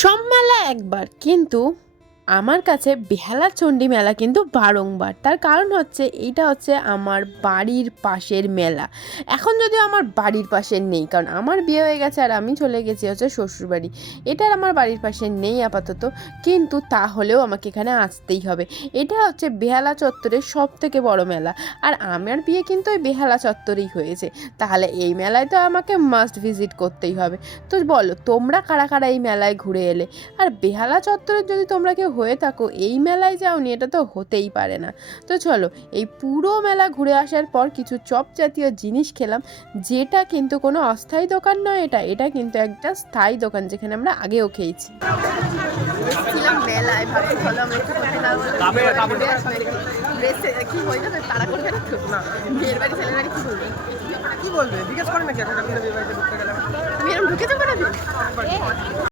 সব মেলা একবার, কিন্তু আমার কাছে বেহালা চণ্ডী মেলা কিন্তু বারংবার। তার কারণ হচ্ছে এইটা হচ্ছে আমার বাড়ির পাশের মেলা। এখন যদিও আমার বাড়ির পাশে নেই, কারণ আমার বিয়ে হয়ে গেছে আর আমি চলে গেছি হচ্ছে শ্বশুরবাড়ি। এটা আর আমার বাড়ির পাশে নেই আপাতত, কিন্তু তাহলেও আমাকে এখানে আসতেই হবে। এটা হচ্ছে বেহালা চত্বরের সব থেকে বড় মেলা, আর আমার বিয়ে কিন্তু ওই বেহালা চত্বরেই হয়েছে। তাহলে এই মেলায় তো আমাকে মাস্ট ভিজিট করতেই হবে। তো বলো, তোমরা কারা কারা এই মেলায় ঘুরে এলে? আর বেহালা চত্বরের যদি তোমরা কেউ হয়ে থাকো, এই মেলায় যাওনি, এটা তো হতেই পারে না। তো চলো, এই পুরো মেলা ঘুরে আসার পর কিছু চপ জাতীয় জিনিস খেলাম, যেটা কিন্তু কোনো অস্থায়ী দোকান নয়, এটা কিন্তু একটা স্থায়ী দোকান, যেখানে আমরা আগেও খেয়েছি। মেলায় কি বলবে জিজ্ঞেস করে নাকি এখন বিয়ে বাড়িতে ঢুকতে গেলাম তুমি এরকম ঢুকে যাবো না?